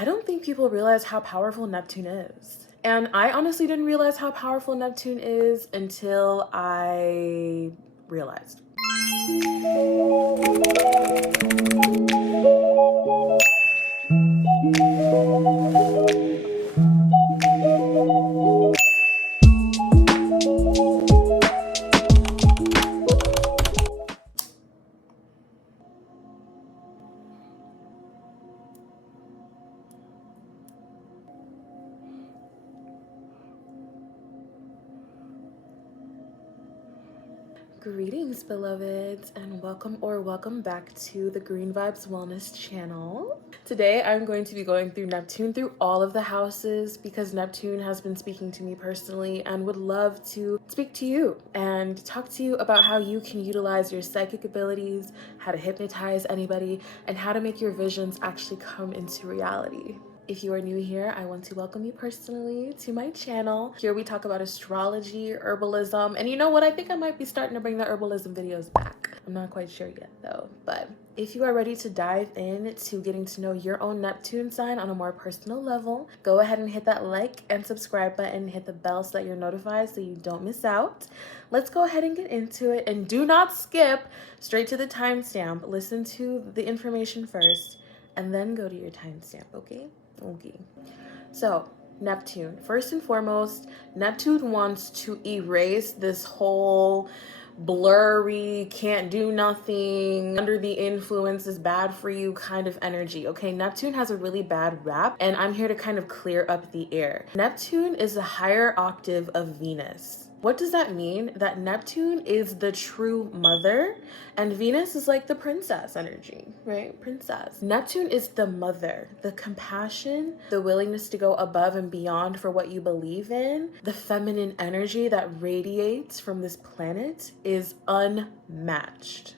I don't think people realize how powerful Neptune is. And I honestly didn't realize how powerful Neptune is until I realized. Greetings, beloveds, and welcome back to the Green Vibes Wellness channel. Today I'm going to be going through Neptune through all of the houses because Neptune has been speaking to me personally and would love to speak to you and talk to you about how you can utilize your psychic abilities, how to hypnotize anybody, and how to make your visions actually come into reality. If you are new here, I want to welcome you personally to my channel. Here we talk about astrology, herbalism, and you know what? I think I might be starting to bring the herbalism videos back. I'm not quite sure yet though, but if you are ready to dive in to getting to know your own Neptune sign on a more personal level, go ahead and hit that like and subscribe button, hit the bell so that you're notified so you don't miss out. Let's go ahead and get into it, and do not skip straight to the timestamp. Listen to the information first and then go to your timestamp, okay? Okay, so Neptune. First and foremost, Neptune wants to erase this whole blurry, can't do nothing, under the influence is bad for you kind of energy, okay? Neptune has a really bad rap, and I'm here to kind of clear up the air. Neptune is a higher octave of Venus. What does that mean? That Neptune is the true mother and Venus is like the princess energy, right? Princess. Neptune is the mother, the compassion, the willingness to go above and beyond for what you believe in. The feminine energy that radiates from this planet is unmatched.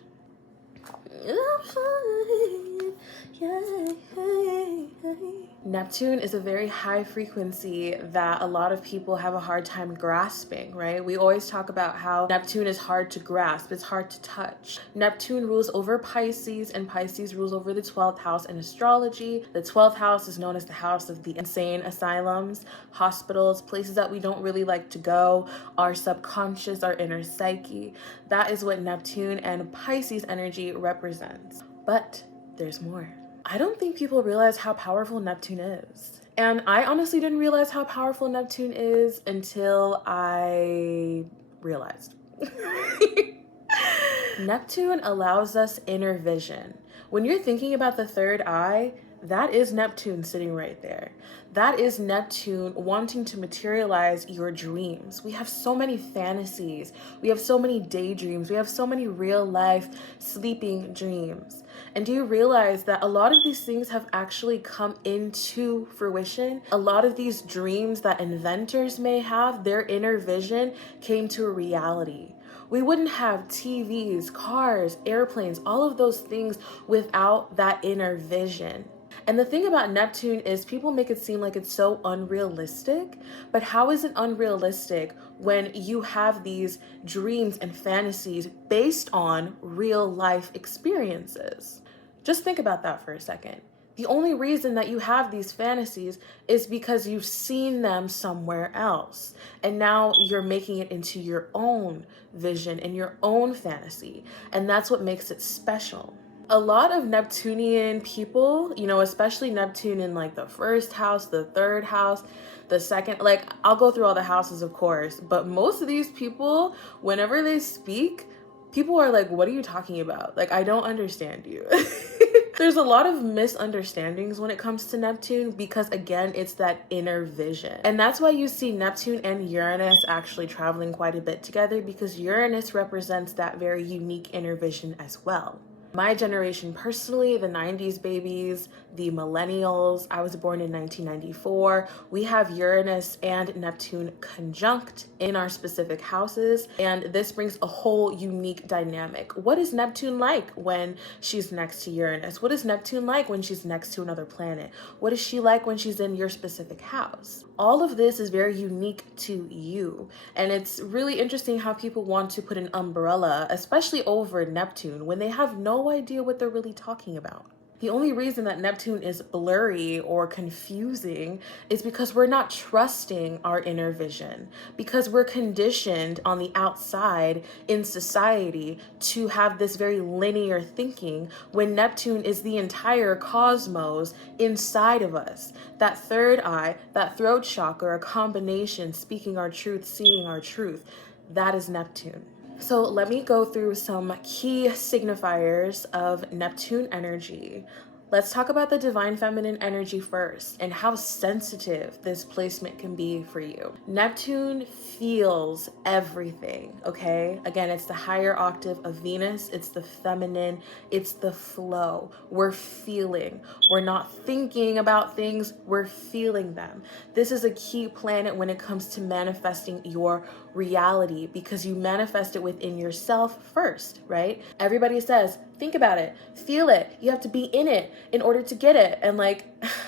Neptune is a very high frequency that a lot of people have a hard time grasping, right? We always talk about how Neptune is hard to grasp, it's hard to touch. Neptune rules over Pisces, and Pisces rules over the 12th house in astrology. The 12th house is known as the house of the insane asylums, hospitals, places that we don't really like to go, our subconscious, our inner psyche. That is what Neptune and Pisces energy represents. But there's more. I don't think people realize how powerful Neptune is. And I honestly didn't realize how powerful Neptune is until I realized. Neptune allows us inner vision. When you're thinking about the third eye, that is Neptune sitting right there. That is Neptune wanting to materialize your dreams. We have so many fantasies. We have so many daydreams. We have so many real life sleeping dreams. And do you realize that a lot of these things have actually come into fruition? A lot of these dreams that inventors may have, their inner vision came to a reality. We wouldn't have TVs, cars, airplanes, all of those things without that inner vision. And the thing about Neptune is people make it seem like it's so unrealistic, but how is it unrealistic when you have these dreams and fantasies based on real life experiences? Just think about that for a second. The only reason that you have these fantasies is because you've seen them somewhere else. And now you're making it into your own vision and your own fantasy. And that's what makes it special. A lot of Neptunian people, you know, especially Neptune in like the first house, the third house, the second, like I'll go through all the houses, of course, but most of these people, whenever they speak, people are like, what are you talking about? Like, I don't understand you. There's a lot of misunderstandings when it comes to Neptune because, again, it's that inner vision. And that's why you see Neptune and Uranus actually traveling quite a bit together, because Uranus represents that very unique inner vision as well. My generation personally, the 90s babies, the millennials, I was born in 1994. We have Uranus and Neptune conjunct in our specific houses, and this brings a whole unique dynamic. What is Neptune like when she's next to Uranus? What is Neptune like when she's next to another planet? What is she like when she's in your specific house? All of this is very unique to you, and it's really interesting how people want to put an umbrella, especially over Neptune, when they have no idea what they're really talking about. The only reason that Neptune is blurry or confusing is because we're not trusting our inner vision, because we're conditioned on the outside in society to have this very linear thinking when Neptune is the entire cosmos inside of us. That third eye, that throat chakra, a combination, speaking our truth, seeing our truth, that is Neptune. So let me go through some key signifiers of Neptune energy. Let's talk about the divine feminine energy first and how sensitive this placement can be for you. Neptune feels everything, okay? Again, it's the higher octave of Venus. It's the feminine. It's the flow. We're feeling. We're not thinking about things. We're feeling them. This is a key planet when it comes to manifesting your reality because you manifest it within yourself first, right? Everybody says, think about it, feel it. You have to be in it in order to get it. And like,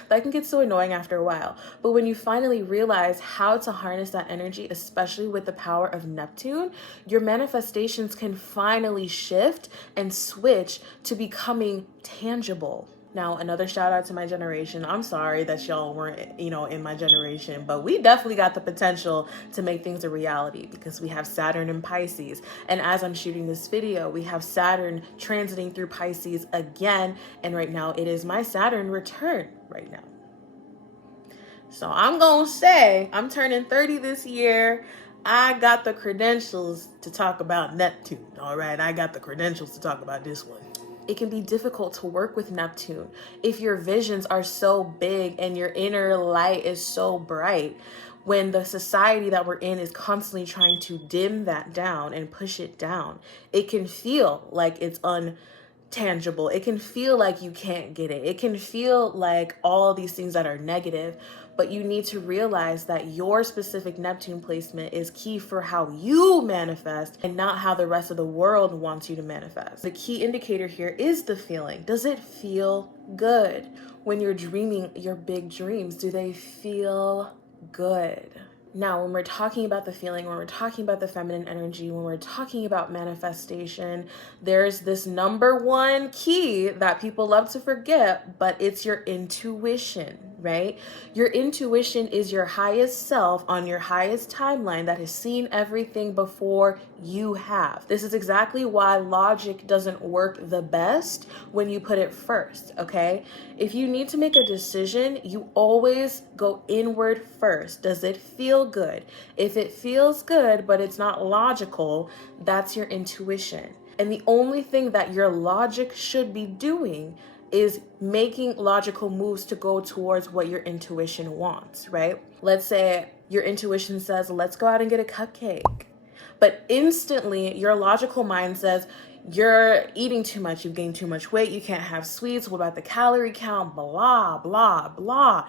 that can get so annoying after a while. But when you finally realize how to harness that energy, especially with the power of Neptune, your manifestations can finally shift and switch to becoming tangible. Now, another shout out to my generation. I'm sorry that y'all weren't, in my generation, but we definitely got the potential to make things a reality because we have Saturn in Pisces. And as I'm shooting this video, we have Saturn transiting through Pisces again. And right now it is my Saturn return right now. So I'm going to say I'm turning 30 this year. I got the credentials to talk about Neptune. All right. I got the credentials to talk about this one. It can be difficult to work with Neptune if your visions are so big and your inner light is so bright. When the society that we're in is constantly trying to dim that down and push it down, it can feel like it's untangible. It can feel like you can't get it. It can feel like all these things that are negative. But you need to realize that your specific Neptune placement is key for how you manifest and not how the rest of the world wants you to manifest. The key indicator here is the feeling. Does it feel good? When you're dreaming your big dreams, do they feel good? Now, when we're talking about the feeling, when we're talking about the feminine energy, when we're talking about manifestation, there's this number one key that people love to forget, but it's your intuition, right? Your intuition is your highest self on your highest timeline that has seen everything before you have. This is exactly why logic doesn't work the best when you put it first, okay? If you need to make a decision, you always go inward first. Does it feel good? If it feels good, but it's not logical, that's your intuition. And the only thing that your logic should be doing is making logical moves to go towards what your intuition wants, right? Let's say your intuition says, let's go out and get a cupcake. But instantly your logical mind says, you're eating too much, you've gained too much weight, you can't have sweets, what about the calorie count, blah, blah, blah.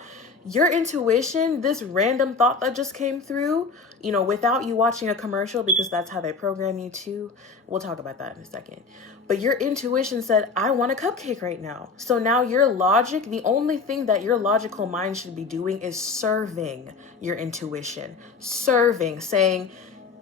Your intuition, this random thought that just came through, without you watching a commercial, because that's how they program you too. We'll talk about that in a second. But your intuition said, I want a cupcake right now. So now your logic, the only thing that your logical mind should be doing is serving your intuition, saying,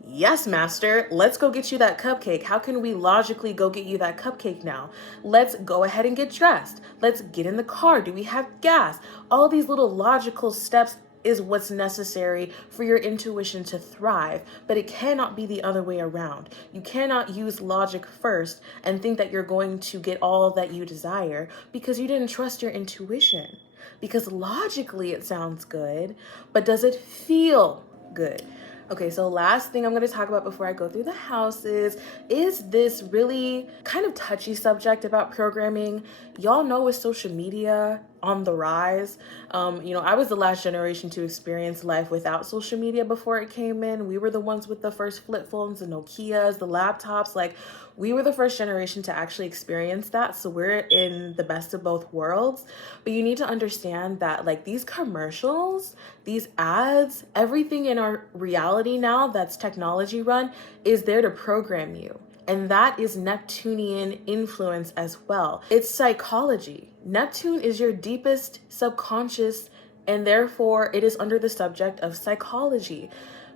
yes, master, let's go get you that cupcake. How can we logically go get you that cupcake now? Let's go ahead and get dressed. Let's get in the car. Do we have gas? All these little logical steps is what's necessary for your intuition to thrive, but it cannot be the other way around. You cannot use logic first and think that you're going to get all that you desire because you didn't trust your intuition. Because logically it sounds good, but does it feel good? Okay, so last thing I'm going to talk about before I go through the houses is this really kind of touchy subject about programming. Y'all know with social media on the rise, I was the last generation to experience life without social media before it came in. We were the ones with the first flip phones, the Nokias, the laptops. Like, we were the first generation to actually experience that. So we're in the best of both worlds. But you need to understand that like these commercials, these ads, everything in our reality now that's technology run is there to program you. And that is Neptunian influence as well. It's psychology. Neptune is your deepest subconscious, and therefore it is under the subject of psychology.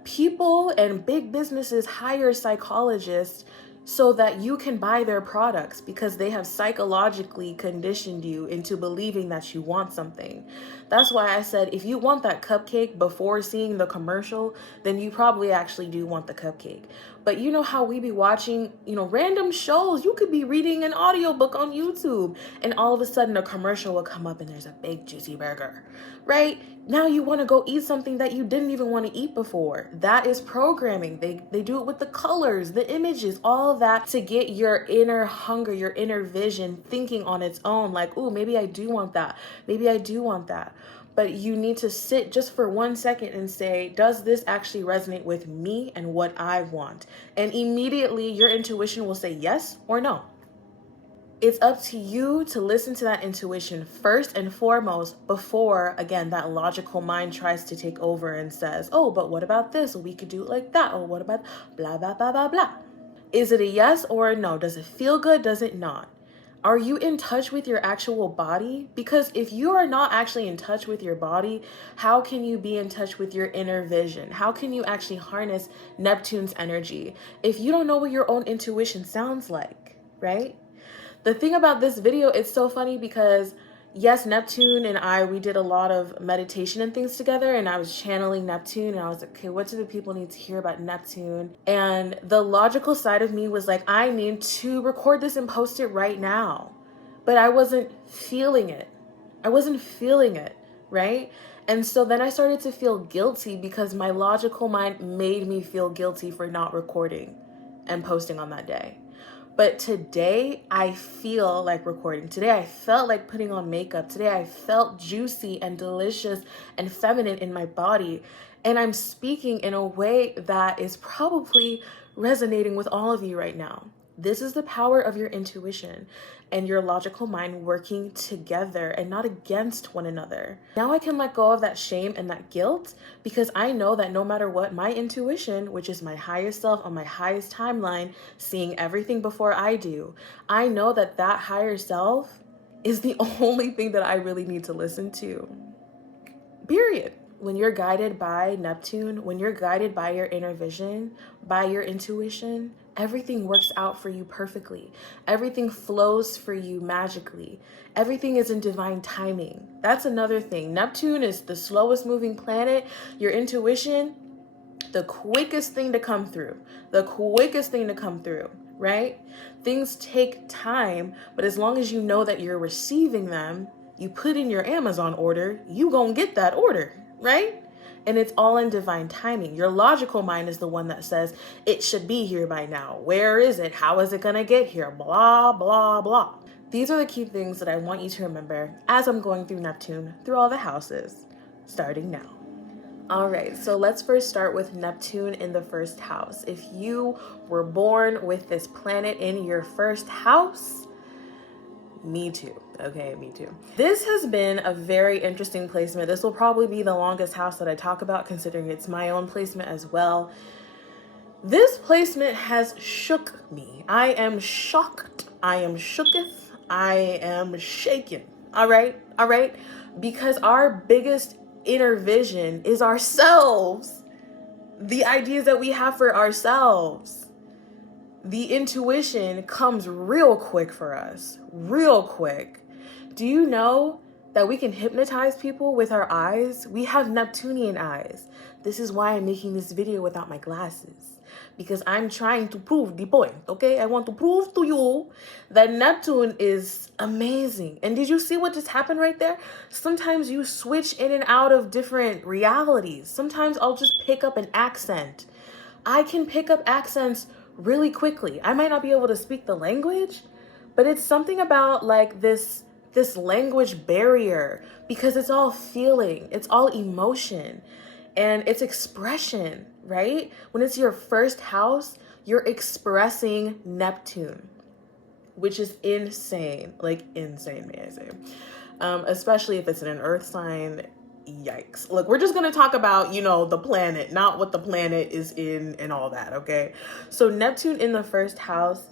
People and big businesses hire psychologists so that you can buy their products, because they have psychologically conditioned you into believing that you want something. That's why I said, if you want that cupcake before seeing the commercial, then you probably actually do want the cupcake. But you know how we be watching, random shows. You could be reading an audiobook on YouTube and all of a sudden a commercial will come up and there's a big juicy burger, right? Now you want to go eat something that you didn't even want to eat before. That is programming. They do it with the colors, the images, all of that to get your inner hunger, your inner vision thinking on its own. Like, ooh, maybe I do want that. Maybe I do want that. But you need to sit just for 1 second and say, does this actually resonate with me and what I want? And immediately your intuition will say yes or no. It's up to you to listen to that intuition first and foremost before, again, that logical mind tries to take over and says, oh, but what about this? We could do it like that. Oh, what about blah, blah, blah, blah, blah. Is it a yes or a no? Does it feel good? Does it not? Are you in touch with your actual body? Because if you are not actually in touch with your body, how can you be in touch with your inner vision? How can you actually harness Neptune's energy if you don't know what your own intuition sounds like, right? The thing about this video, it's so funny because yes, Neptune and we did a lot of meditation and things together, and I was channeling Neptune and I was like, okay, what do the people need to hear about Neptune? And the logical side of me was like, I need to record this and post it right now. But I wasn't feeling it. Right? And so then I started to feel guilty because my logical mind made me feel guilty for not recording and posting on that day. But today I feel like recording. Today I felt like putting on makeup. Today I felt juicy and delicious and feminine in my body. And I'm speaking in a way that is probably resonating with all of you right now. This is the power of your intuition and your logical mind working together and not against one another. Now I can let go of that shame and that guilt because I know that no matter what, my intuition, which is my highest self on my highest timeline, seeing everything before I do, I know that that higher self is the only thing that I really need to listen to. Period. When you're guided by Neptune, when you're guided by your inner vision, by your intuition, everything works out for you perfectly. Everything flows for you magically. Everything is in divine timing. That's another thing. Neptune is the slowest moving planet. Your intuition, the quickest thing to come through. Right? Things take time, but as long as you know that you're receiving them, you put in your Amazon order, you gonna get that order, right? And it's all in divine timing. Your logical mind is the one that says, it should be here by now. Where is it? How is it gonna get here? Blah, blah, blah. These are the key things that I want you to remember as I'm going through Neptune, through all the houses, starting now. All right, so let's first start with Neptune in the first house. If you were born with this planet in your first house, me too. Okay, me too. This has been a very interesting placement. This will probably be the longest house that I talk about, considering it's my own placement as well. This placement has shook me. I am shocked. I am shooketh. I am shaken. All right? Because our biggest inner vision is ourselves. The ideas that we have for ourselves. The intuition comes real quick for us, real quick. Do you know that we can hypnotize people with our eyes? We have Neptunian eyes. This is why I'm making this video without my glasses, because I'm trying to prove the point, okay? I want to prove to you that Neptune is amazing. And did you see what just happened right there? Sometimes you switch in and out of different realities. Sometimes I'll just pick up an accent. I can pick up accents really quickly. I might not be able to speak the language, but it's something about like this language barrier, because it's all feeling, it's all emotion, and it's expression, right? When it's your first house, you're expressing Neptune, which is insane, like insane, may I say. Especially if it's in an earth sign. Yikes. Look, we're just going to talk about, the planet, not what the planet is in and all that, okay? So Neptune in the first house,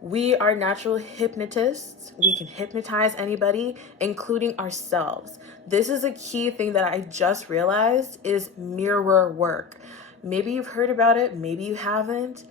we are natural hypnotists. We can hypnotize anybody, including ourselves. This is a key thing that I just realized is mirror work. Maybe you've heard about it, maybe you haven't.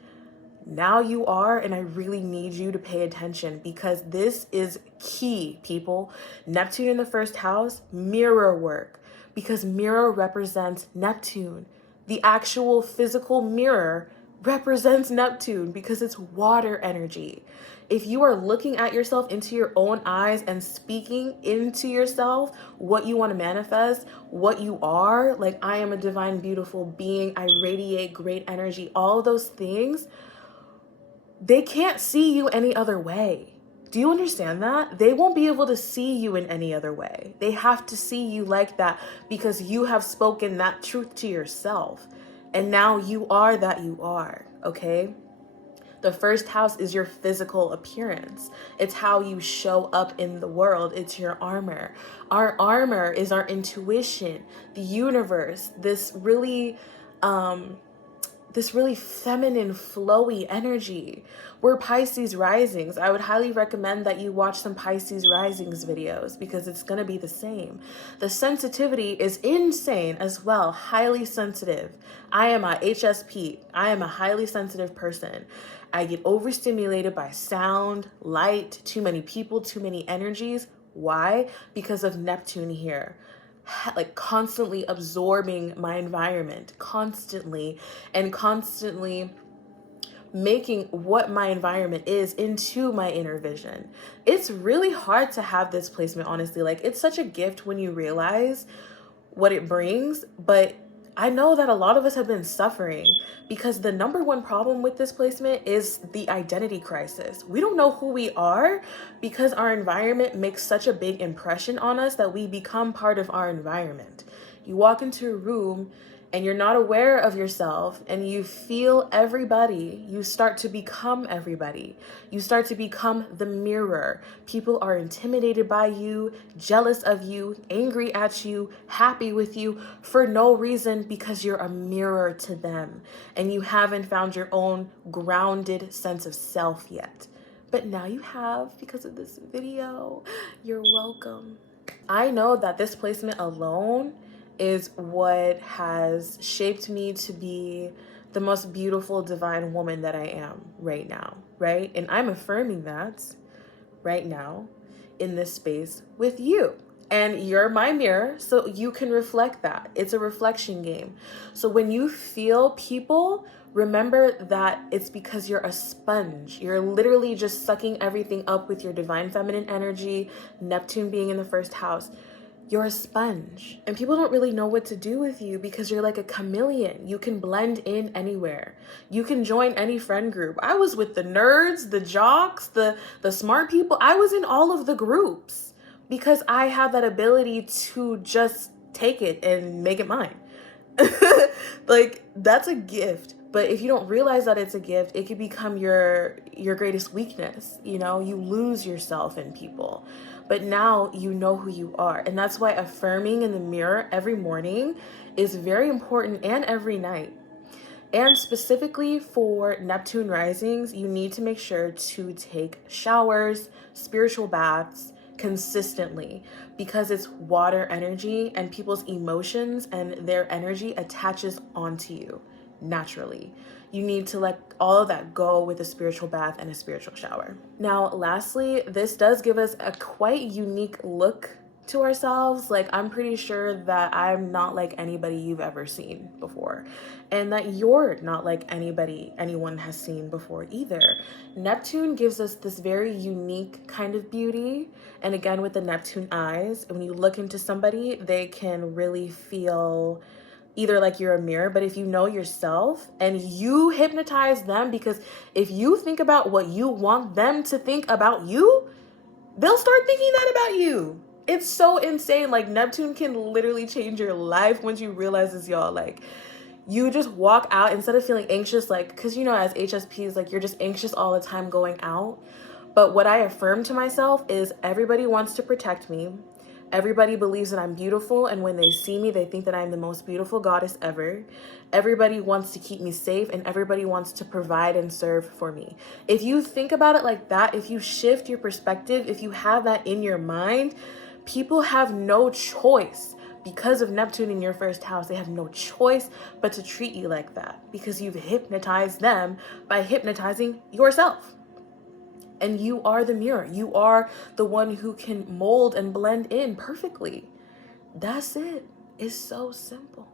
Now you are, and I really need you to pay attention because this is key, people. Neptune in the first house, mirror work, because mirror represents Neptune. The actual physical mirror represents Neptune because it's water energy. If you are looking at yourself into your own eyes and speaking into yourself what you want to manifest, what you are, like I am a divine, beautiful being, I radiate great energy, all of those things, they can't see you any other way. Do you understand that? They won't be able to see you in any other way. They have to see you like that because you have spoken that truth to yourself. And now you are that you are, okay? The first house is your physical appearance. It's how you show up in the world. It's your armor. Our armor is our intuition, the universe, this really feminine, flowy energy. We're Pisces risings. I would highly recommend that you watch some Pisces risings videos because it's going to be the same. The sensitivity is insane as well, highly sensitive. I am a HSP. I am a highly sensitive person. I get overstimulated by sound, light, too many people, too many energies. Why? Because of Neptune here. Like constantly absorbing my environment, constantly making what my environment is into my inner vision. It's really hard to have this placement, honestly. Like, it's such a gift when you realize what it brings, but I know that a lot of us have been suffering because the number one problem with this placement is the identity crisis. We don't know who we are because our environment makes such a big impression on us that we become part of our environment. You walk into a room and you're not aware of yourself and you feel everybody, you start to become everybody. You start to become the mirror. People are intimidated by you, jealous of you, angry at you, happy with you for no reason because you're a mirror to them and you haven't found your own grounded sense of self yet. But now you have because of this video. You're welcome. I know that this placement alone is what has shaped me to be the most beautiful divine woman that I am right now, right? And I'm affirming that right now in this space with you. And you're my mirror, so you can reflect that. It's a reflection game. So when you feel people, remember that it's because you're a sponge. You're literally just sucking everything up with your divine feminine energy, Neptune being in the first house. You're a sponge and people don't really know what to do with you because you're like a chameleon. You can blend in anywhere. You can join any friend group. I was with the nerds, the jocks, the smart people. I was in all of the groups because I have that ability to just take it and make it mine. Like, that's a gift. But if you don't realize that it's a gift, it could become your greatest weakness. You know, you lose yourself in people. But now you know who you are. And that's why affirming in the mirror every morning is very important, and every night. And specifically for Neptune risings, you need to make sure to take showers, spiritual baths consistently because it's water energy and people's emotions and their energy attaches onto you naturally. You need to let all of that go with a spiritual bath and a spiritual shower. Now, lastly, this does give us a quite unique look to ourselves. Like, I'm pretty sure that I'm not like anybody you've ever seen before, and that you're not like anybody anyone has seen before either. Neptune gives us this very unique kind of beauty, and again with the Neptune eyes, when you look into somebody, they can really feel either like you're a mirror, but if you know yourself and you hypnotize them, because if you think about what you want them to think about you, they'll start thinking that about you. It's so insane. Like, Neptune can literally change your life once you realize this, y'all. Like, you just walk out instead of feeling anxious, like, because you know, as HSPs, like, you're just anxious all the time going out. But what I affirm to myself is everybody wants to protect me. Everybody believes that I'm beautiful, and when they see me, they think that I'm the most beautiful goddess ever. Everybody wants to keep me safe, and everybody wants to provide and serve for me. If you think about it like that, if you shift your perspective, if you have that in your mind, people have no choice because of Neptune in your first house, they have no choice but to treat you like that because you've hypnotized them by hypnotizing yourself. And you are the mirror. You are the one who can mold and blend in perfectly. That's it. It's so simple.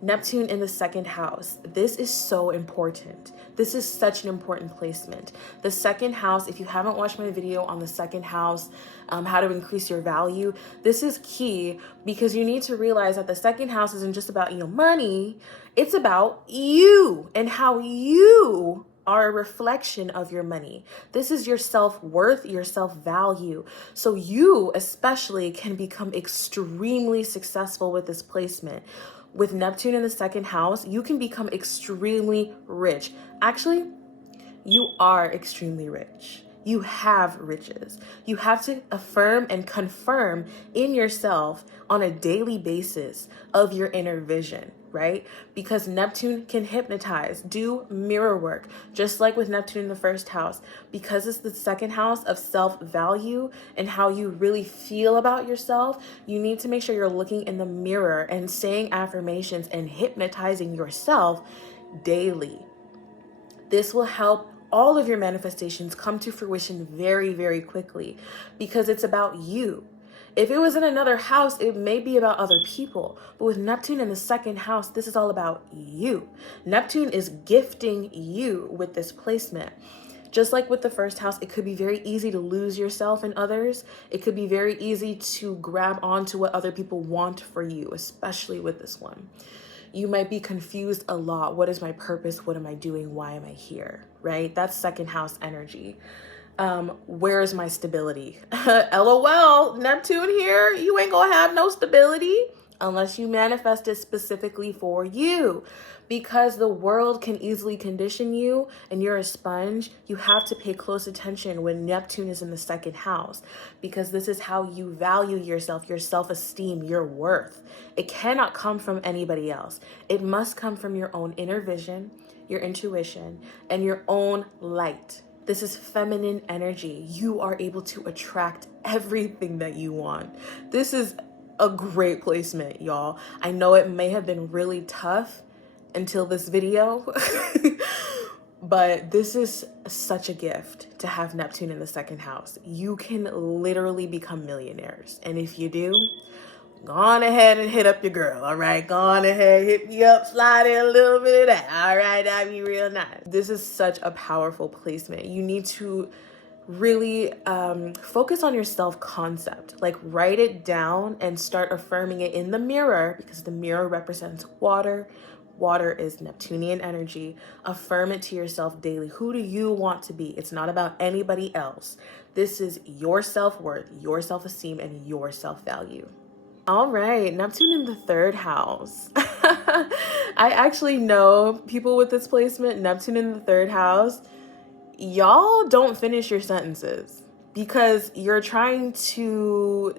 Neptune in the second house. This is so important. This is such an important placement. The second house, if you haven't watched my video on the second house, how to increase your value, this is key because you need to realize that the second house isn't just about your money. It's about you and how you are a reflection of your money. This is your self-worth, your self-value. So you especially can become extremely successful with this placement. With Neptune in the second house, you can become extremely rich. Actually, you are extremely rich. You have riches. You have to affirm and confirm in yourself on a daily basis of your inner vision, right? Because Neptune can hypnotize, do mirror work, just like with Neptune in the first house. Because it's the second house of self-value and how you really feel about yourself, you need to make sure you're looking in the mirror and saying affirmations and hypnotizing yourself daily. This will help all of your manifestations come to fruition very, very quickly because it's about you. If it was in another house, it may be about other people. But with Neptune in the second house, this is all about you. Neptune is gifting you with this placement. Just like with the first house, it could be very easy to lose yourself in others. It could be very easy to grab onto what other people want for you, especially with this one. You might be confused a lot. What is my purpose? What am I doing? Why am I here? Right? That's second house energy. Where is my stability? LOL, Neptune here. You ain't gonna have no stability unless you manifest it specifically for you. Because the world can easily condition you and you're a sponge, you have to pay close attention when Neptune is in the second house, because this is how you value yourself, your self-esteem, your worth. It cannot come from anybody else. It must come from your own inner vision, your intuition, and your own light. This is feminine energy. You are able to attract everything that you want. This is a great placement, y'all. I know it may have been really tough until this video, but this is such a gift to have Neptune in the second house. You can literally become millionaires. And if you do, go on ahead and hit up your girl, all right? Go on ahead, hit me up, slide in a little bit of that, all right? That'd be real nice. This is such a powerful placement. You need to really focus on your self-concept. Like, write it down and start affirming it in the mirror, because the mirror represents water. Water is Neptunian energy. Affirm it to yourself daily. Who do you want to be? It's not about anybody else. This is your self-worth, your self-esteem, and your self-value. All right, Neptune in the third house. I actually know people with this placement, Neptune in the third house. Y'all don't finish your sentences because you're trying to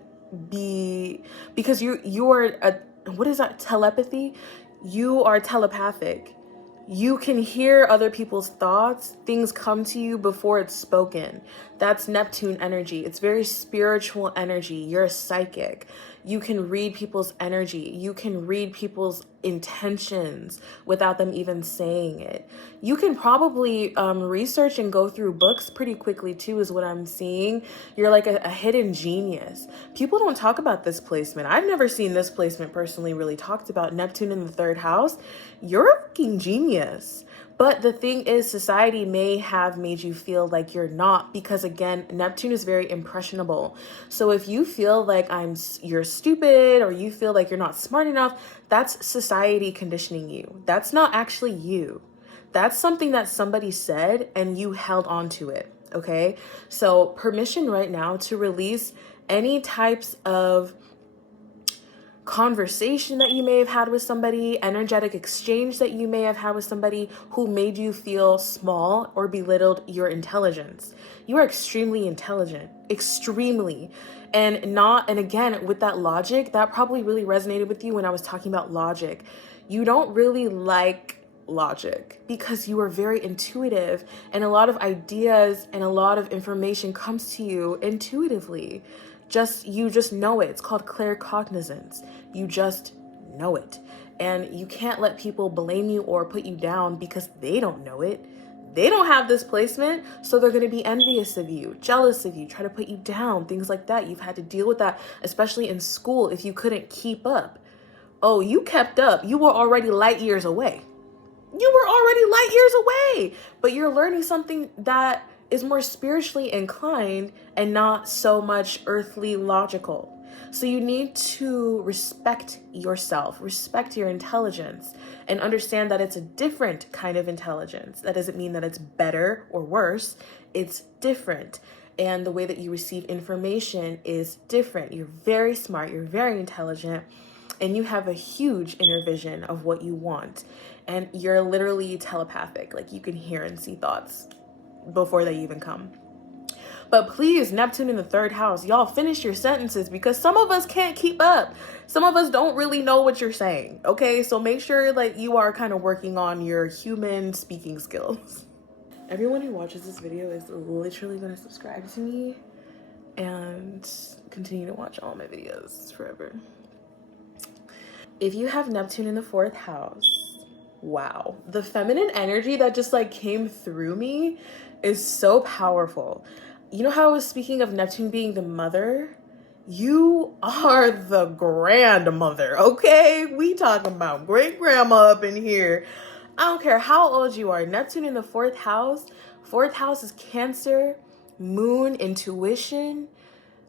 be, because you are what is that, telepathy? You are telepathic. You can hear other people's thoughts. Things come to you before it's spoken. That's Neptune energy. It's very spiritual energy. You're a psychic. You can read people's energy. You can read people's intentions without them even saying it. You can probably research and go through books pretty quickly too, is what I'm seeing. You're like a hidden genius. People don't talk about this placement. I've never seen this placement personally really talked about. Neptune in the third house. You're a fucking genius. But the thing is, society may have made you feel like you're not, because again, Neptune is very impressionable. So if you feel like you're stupid, or you feel like you're not smart enough, that's society conditioning you. That's not actually you. That's something that somebody said and you held on to it. Okay. So permission right now to release any types of conversation that you may have had with somebody, energetic exchange that you may have had with somebody who made you feel small or belittled your intelligence. You are extremely intelligent, extremely. And again, with that logic, that probably really resonated with you when I was talking about logic. You don't really like logic because you are very intuitive, and a lot of ideas and a lot of information comes to you intuitively. You just know it. It's called claircognizance. You just know it. And you can't let people blame you or put you down because they don't know it. They don't have this placement, so they're going to be envious of you, jealous of you, try to put you down, things like that. You've had to deal with that, especially in school, if you couldn't keep up. Oh, you kept up. You were already light years away. But you're learning something that is more spiritually inclined and not so much earthly logical. So you need to respect yourself, respect your intelligence, and understand that it's a different kind of intelligence. That doesn't mean that it's better or worse. It's different. And the way that you receive information is different. You're very smart. You're very intelligent. And you have a huge inner vision of what you want. And you're literally telepathic. Like, you can hear and see thoughts before they even come. But please, Neptune in the third house, y'all finish your sentences, because some of us can't keep up. Some of us don't really know what you're saying, okay? So make sure like you are kind of working on your human speaking skills. Everyone who watches this video is literally going to subscribe to me and continue to watch all my videos forever. If you have Neptune in the fourth house, wow. The feminine energy that just like came through me is so powerful. You know how I was speaking of Neptune being the mother? You are the grandmother, okay? We talking about great grandma up in here. I don't care how old you are. Neptune in the fourth house. Fourth house is Cancer, moon, intuition,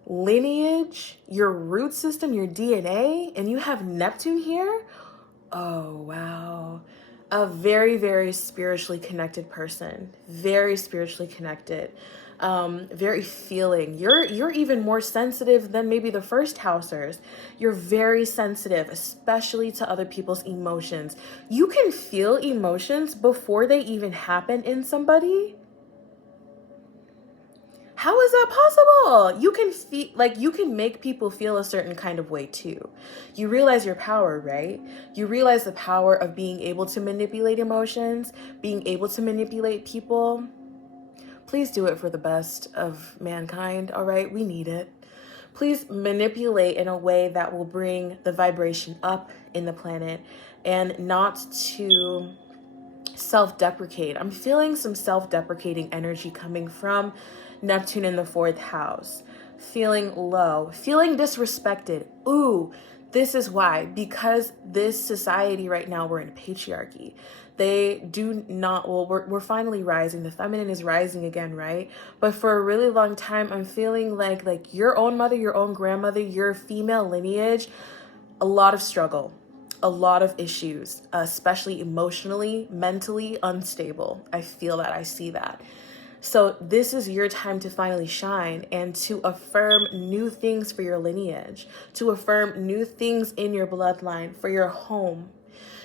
lineage, your root system, your DNA, and you have Neptune here. Oh, wow. A very, very spiritually connected person. Very spiritually connected. Very feeling. You're even more sensitive than maybe the first housers. You're very sensitive, especially to other people's emotions. You can feel emotions before they even happen in somebody. How is that possible? You can feel like you can make people feel a certain kind of way too. You realize your power, right? You realize the power of being able to manipulate emotions, being able to manipulate people. Please do it for the best of mankind, all right? We need it. Please manipulate in a way that will bring the vibration up in the planet and not to self-deprecate. I'm feeling some self-deprecating energy coming from Neptune in the fourth house. Feeling low, feeling disrespected. Ooh, this is why. Because this society right now, we're in patriarchy. They do not, well, we're finally rising. The feminine is rising again, right? But for a really long time, I'm feeling like your own mother, your own grandmother, your female lineage, a lot of struggle, a lot of issues, especially emotionally, mentally unstable. I feel that, I see that. So this is your time to finally shine and to affirm new things for your lineage, to affirm new things in your bloodline, for your home.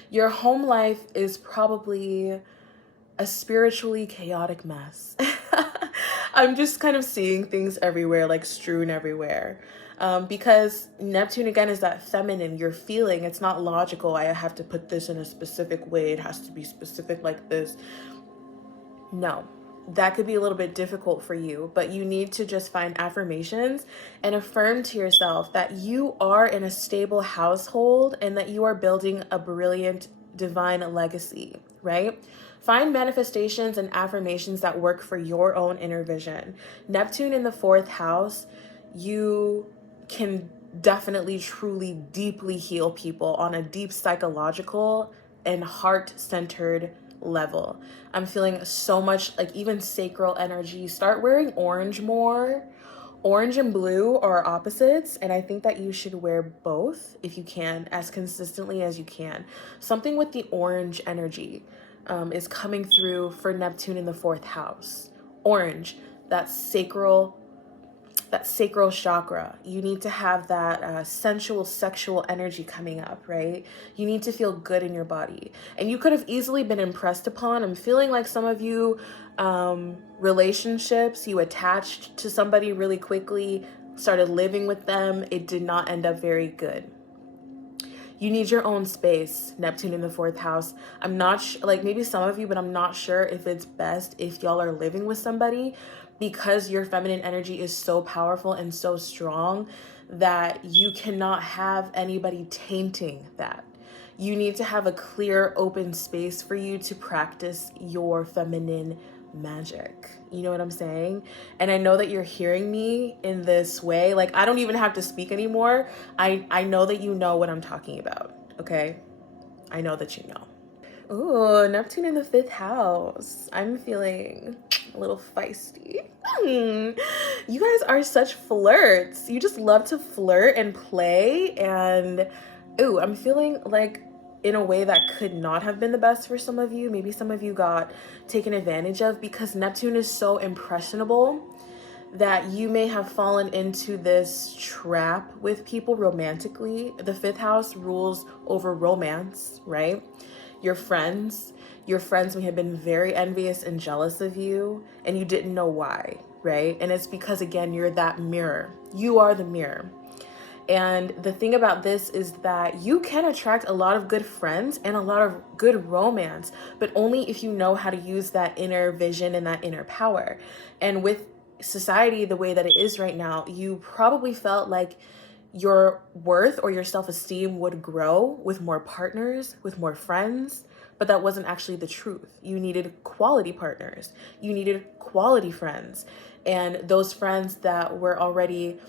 Your home life is probably a spiritually chaotic mess. I'm just kind of seeing things everywhere, like strewn everywhere. Because Neptune, again, is that feminine, you're feeling. It's not logical. I have to put this in a specific way. It has to be specific like this. No. That could be a little bit difficult for you, but you need to just find affirmations and affirm to yourself that you are in a stable household and that you are building a brilliant divine legacy, right? Find manifestations and affirmations that work for your own inner vision. Neptune in the fourth house, you can definitely, truly, deeply heal people on a deep psychological and heart-centered level. I'm feeling so much like even sacral energy. Start wearing orange more. Orange and blue are opposites, and I think that you should wear both if you can, as consistently as you can. Something with the orange energy is coming through for Neptune in the fourth house. Orange, that sacral chakra. You need to have that sensual, sexual energy coming up, right? You need to feel good in your body. And you could have easily been impressed upon. I'm feeling like some of you, relationships, you attached to somebody really quickly, started living with them. It did not end up very good. You need your own space, Neptune in the fourth house. I'm not like maybe some of you, but I'm not sure if it's best if y'all are living with somebody. because your feminine energy is so powerful and so strong that you cannot have anybody tainting that. You need to have a clear, open space for you to practice your feminine magic. You know what I'm saying? And I know that you're hearing me in this way. Like, I don't even have to speak anymore. I know that you know what I'm talking about, okay? I know that you know. Ooh, Neptune in the 5th house. I'm feeling a little feisty. You guys are such flirts. You just love to flirt and play. And ooh, I'm feeling like in a way that could not have been the best for some of you. Maybe some of you got taken advantage of because Neptune is so impressionable that you may have fallen into this trap with people romantically. The 5th house rules over romance, right? Your friends may have been very envious and jealous of you, and you didn't know why, right? And it's because, again, you're that mirror. You are the mirror. And the thing about this is that you can attract a lot of good friends and a lot of good romance, but only if you know how to use that inner vision and that inner power. And with society the way that it is right now, you probably felt like your worth or your self-esteem would grow with more partners, with more friends, but that wasn't actually the truth. You needed quality partners. You needed quality friends. And those friends that were already,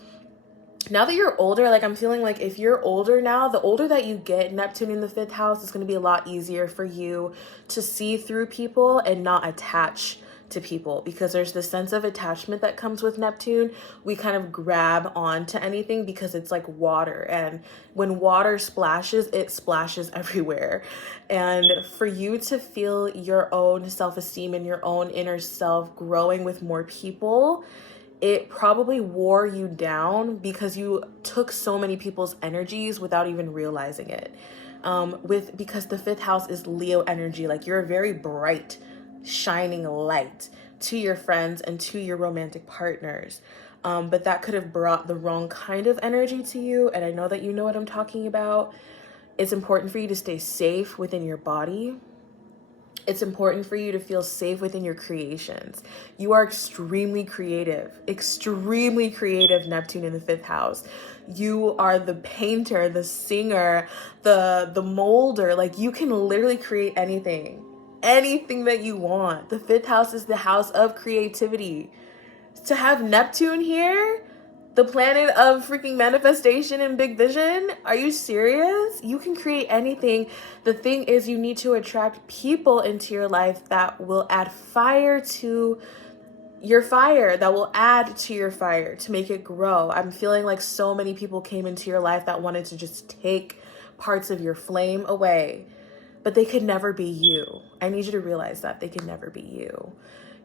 now that you're older, like I'm feeling like if you're older now, the older that you get, Neptune in the 5th house, is going to be a lot easier for you to see through people and not attach to people, because there's this sense of attachment that comes with Neptune. We kind of grab onto anything because it's like water, and when water splashes, it splashes everywhere. And for you to feel your own self-esteem and your own inner self growing with more people, it probably wore you down because you took so many people's energies without even realizing it. Because the 5th house is Leo energy, like you're a very bright, shining light to your friends and to your romantic partners. But that could have brought the wrong kind of energy to you. And I know that you know what I'm talking about. It's important for you to stay safe within your body. It's important for you to feel safe within your creations. You are extremely creative, Neptune in the 5th house. You are the painter, the singer, the molder. Like you can literally create anything that you want. The 5th house is the house of creativity. To have Neptune here, the planet of freaking manifestation and big vision, are you serious? You can create anything. The thing is, you need to attract people into your life that will add fire to your fire, that will add to your fire to make it grow. I'm feeling like so many people came into your life that wanted to just take parts of your flame away, but they could never be you. I need you to realize that they can never be you.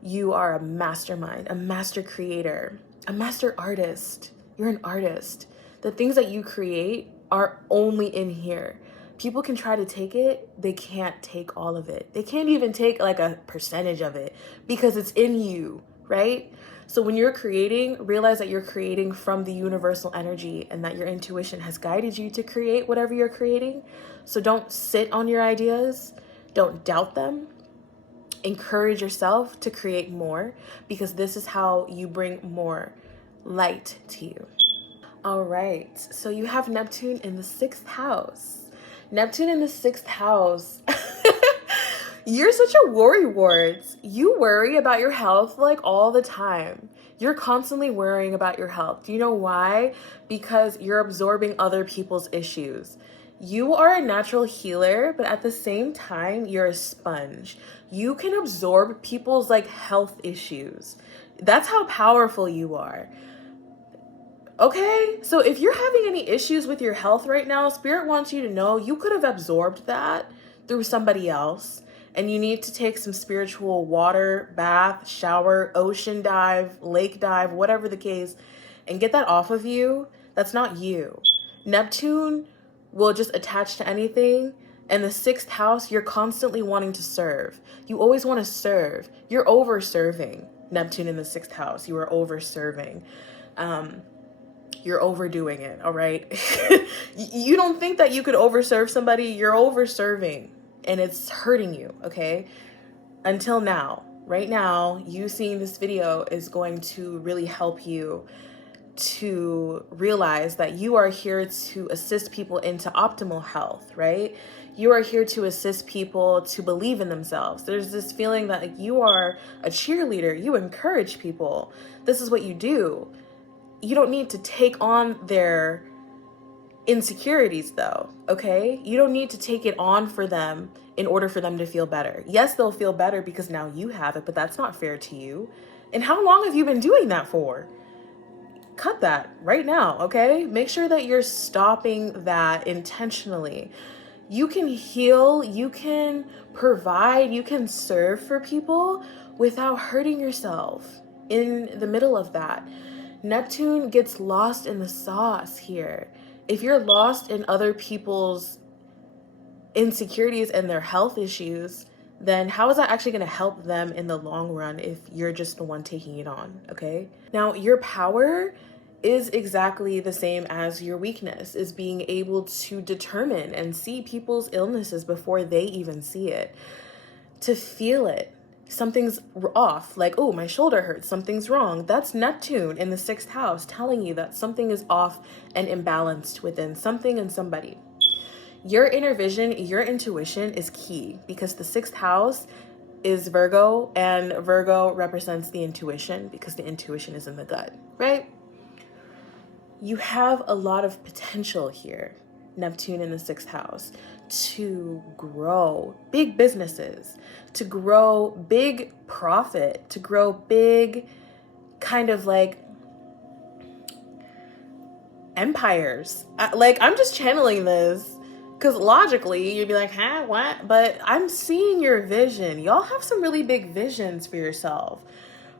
You are a mastermind, a master creator, a master artist. You're an artist. The things that you create are only in here. People can try to take it. They can't take all of it. They can't even take like a percentage of it because it's in you, right? So when you're creating, realize that you're creating from the universal energy and that your intuition has guided you to create whatever you're creating. So don't sit on your ideas. Don't doubt them. Encourage yourself to create more, because this is how you bring more light to you. All right. So you have Neptune in the 6th house. Neptune in the 6th house. You're such a worrywart. You worry about your health like all the time. You're constantly worrying about your health. Do you know why? Because you're absorbing other people's issues. You are a natural healer, but at the same time, you're a sponge. You can absorb people's like health issues. That's how powerful you are. Okay, so if you're having any issues with your health right now, Spirit wants you to know you could have absorbed that through somebody else. And you need to take some spiritual water, bath, shower, ocean dive, lake dive, whatever the case, and get that off of you. That's not you. Neptune will just attach to anything. And the 6th house, you're constantly wanting to serve. You always want to serve. You're over-serving. Neptune in the 6th house, you are over-serving. You're overdoing it, all right? You don't think that you could overserve somebody. You're over-serving, and it's hurting you, okay? Until now. right now, you seeing this video is going to really help you to realize that you are here to assist people into optimal health, right? You are here to assist people to believe in themselves. There's this feeling that like, you are a cheerleader, you encourage people. This is what you do. You don't need to take on their insecurities though, okay? You don't need to take it on for them in order for them to feel better. Yes, they'll feel better because now you have it, but that's not fair to you. And how long have you been doing that for? Cut that right now, okay? Make sure that you're stopping that intentionally. You can heal, you can provide, you can serve for people without hurting yourself in the middle of that. Neptune gets lost in the sauce here. If you're lost in other people's insecurities and their health issues, then how is that actually going to help them in the long run if you're just the one taking it on, okay? Now, your power is exactly the same as your weakness, is being able to determine and see people's illnesses before they even see it, to feel it. Something's off, like, oh, my shoulder hurts, something's wrong. That's Neptune in the 6th house telling you that something is off and imbalanced within something and somebody. Your inner vision, your intuition is key because the 6th house is Virgo, and Virgo represents the intuition because the intuition is in the gut, right? You have a lot of potential here, Neptune in the 6th house, to grow big businesses, to grow big profit, to grow big kind of like empires. Like, I'm just channeling this because logically you'd be like, huh, what? But I'm seeing your vision. Y'all have some really big visions for yourself.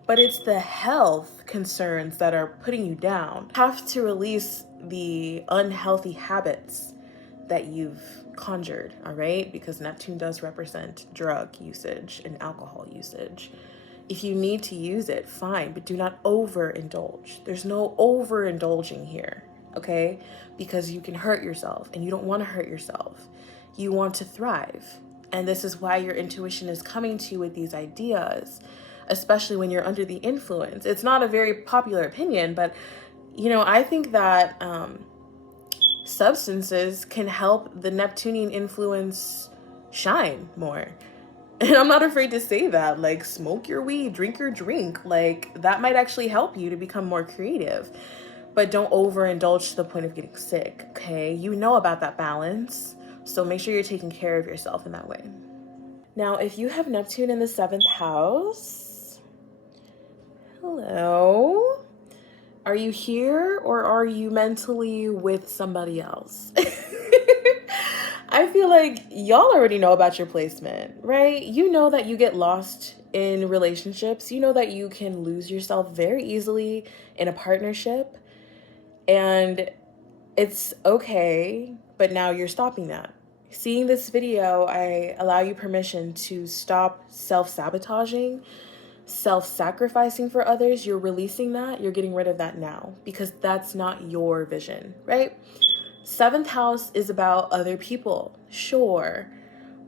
But it's the health concerns that are putting you down. You have to release the unhealthy habits that you've conjured, all right? Because Neptune does represent drug usage and alcohol usage. If you need to use it, fine, but do not overindulge. There's no overindulging here, okay? Because you can hurt yourself and you don't want to hurt yourself. You want to thrive. And this is why your intuition is coming to you with these ideas, especially when you're under the influence. It's not a very popular opinion, but you know, I think that substances can help the Neptunian influence shine more. And I'm not afraid to say that, like, smoke your weed, drink your drink, like that might actually help you to become more creative, but don't overindulge to the point of getting sick, okay? You know about that balance, so make sure you're taking care of yourself in that way. Now, if you have Neptune in the 7th house, hello, are you here or are you mentally with somebody else? I feel like y'all already know about your placement, right? You know that you get lost in relationships. You know that you can lose yourself very easily in a partnership. And it's okay, but now you're stopping that. Seeing this video, I allow you permission to stop self-sabotaging, self-sacrificing for others. You're releasing that. You're getting rid of that now because that's not your vision, right? 7th house is about other people, sure,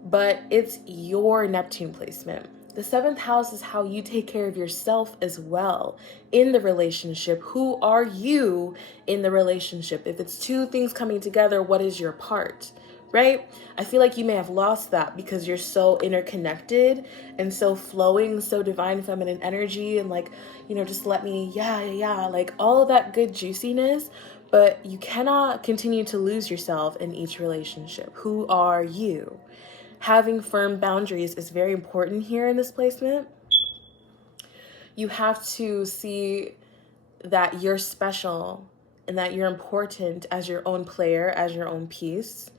but it's your Neptune placement. The 7th house is how you take care of yourself as well in the relationship. Who are you in the relationship? If it's two things coming together, what is your part, right? I feel like you may have lost that because you're so interconnected and so flowing, so divine feminine energy and like, you know, just let me, yeah, like all of that good juiciness. But you cannot continue to lose yourself in each relationship. Who are you? Having firm boundaries is very important here in this placement. You have to see that you're special and that you're important as your own player, as your own piece,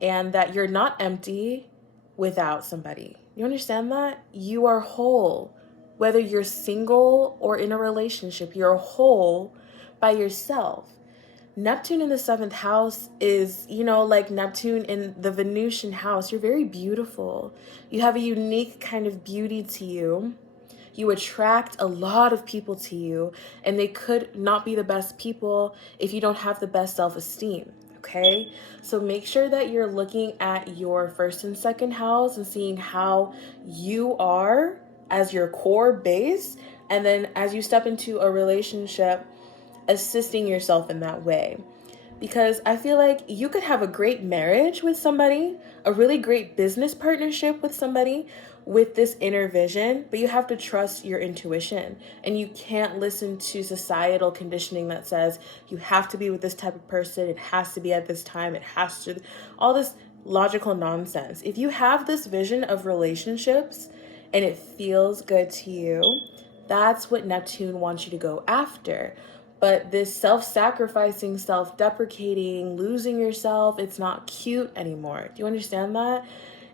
and that you're not empty without somebody. You understand that? You are whole. Whether you're single or in a relationship, you're whole by yourself. Neptune in the 7th house is, you know, like Neptune in the Venusian house. You're very beautiful. You have a unique kind of beauty to you. You attract a lot of people to you, and they could not be the best people if you don't have the best self-esteem, okay? So make sure that you're looking at your 1st and 2nd house and seeing how you are as your core base, and then as you step into a relationship, assisting yourself in that way. Because I feel like you could have a great marriage with somebody, a really great business partnership with somebody with this inner vision, but you have to trust your intuition, and you can't listen to societal conditioning that says you have to be with this type of person, it has to be at this time, it has to, all this logical nonsense. If you have this vision of relationships and it feels good to you, that's what Neptune wants you to go after. But this self-sacrificing, self-deprecating, losing yourself, it's not cute anymore. Do you understand that?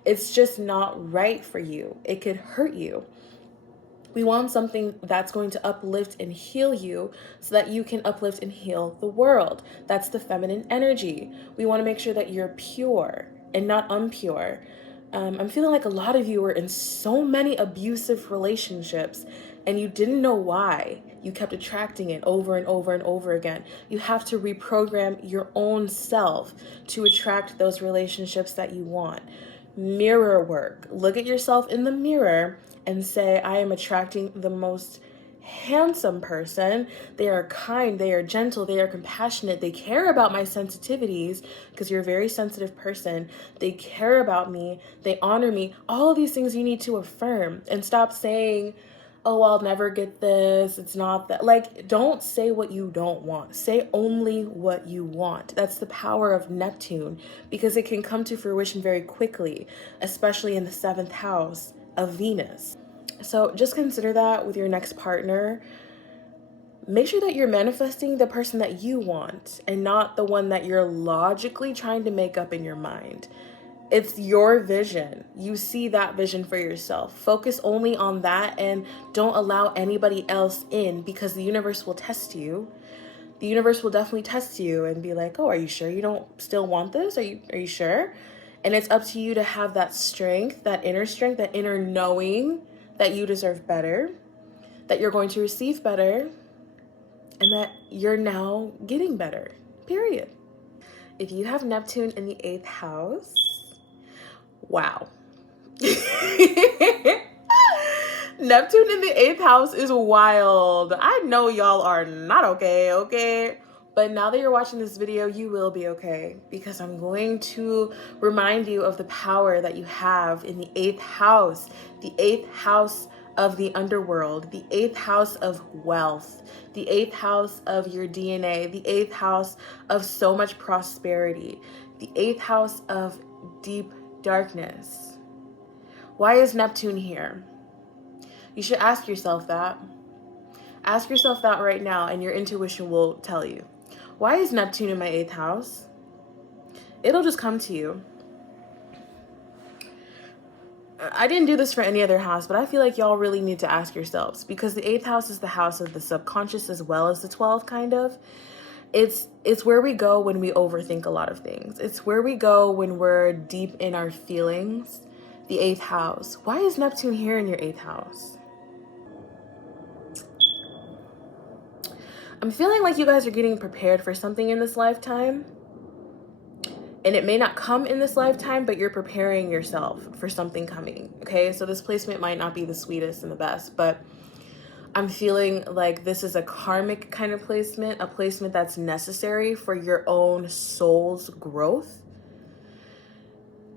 It's just not right for you. It could hurt you. We want something that's going to uplift and heal you so that you can uplift and heal the world. That's the feminine energy. We want to make sure that you're pure and not impure. I'm feeling like a lot of you were in so many abusive relationships and you didn't know why. You kept attracting it over and over and over again. You have to reprogram your own self to attract those relationships that you want. Mirror work. Look at yourself in the mirror and say, I am attracting the most handsome person. They are kind, they are gentle, they are compassionate, they care about my sensitivities, because you're a very sensitive person. They care about me, they honor me. All of these things you need to affirm, and stop saying, oh, I'll never get this, it's not that. Like, don't say what you don't want. Say only what you want. That's the power of Neptune, because it can come to fruition very quickly, especially in the 7th house of Venus. So just consider that with your next partner. Make sure that you're manifesting the person that you want and not the one that you're logically trying to make up in your mind. It's your vision. You see that vision for yourself. Focus only on that and don't allow anybody else in, because the universe will test you. The universe will definitely test you and be like, oh, are you sure you don't still want this? Are you sure? And it's up to you to have that strength, that inner knowing that you deserve better, that you're going to receive better, and that you're now getting better, period. If you have Neptune in the 8th house, wow. Neptune in the 8th house is wild. I know y'all are not okay? But now that you're watching this video, you will be okay, because I'm going to remind you of the power that you have in the 8th house, the 8th house of the underworld, the 8th house of wealth, the 8th house of your DNA, the 8th house of so much prosperity, the 8th house of deep darkness. Why is Neptune here? You should ask yourself that. Ask yourself that right now, and your intuition will tell you. Why is Neptune in my 8th house? It'll just come to you. I didn't do this for any other house, but I feel like y'all really need to ask yourselves, because the 8th house is the house of the subconscious as well as the 12th, kind of. It's where we go when we overthink a lot of things. It's where we go when we're deep in our feelings. The 8th house. Why is Neptune here in your 8th house? I'm feeling like you guys are getting prepared for something in this lifetime. And it may not come in this lifetime, but you're preparing yourself for something coming, okay? So this placement might not be the sweetest and the best, but I'm feeling like this is a karmic kind of placement, a placement that's necessary for your own soul's growth.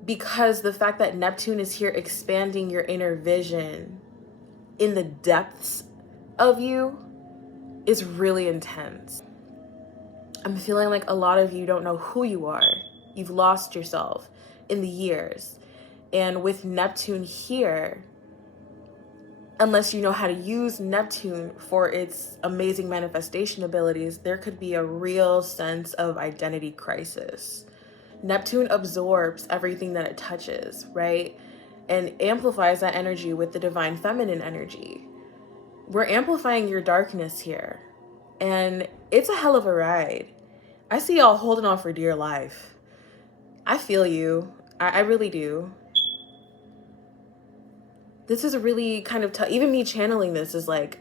Because the fact that Neptune is here expanding your inner vision in the depths of you is really intense. I'm feeling like a lot of you don't know who you are. You've lost yourself in the years. And with Neptune here, unless you know how to use Neptune for its amazing manifestation abilities, there could be a real sense of identity crisis. Neptune absorbs everything that it touches, right? And amplifies that energy with the divine feminine energy. We're amplifying your darkness here. And it's a hell of a ride. I see y'all holding on for dear life. I feel you. I really do. This is a really kind of tough. Even me channeling this is like,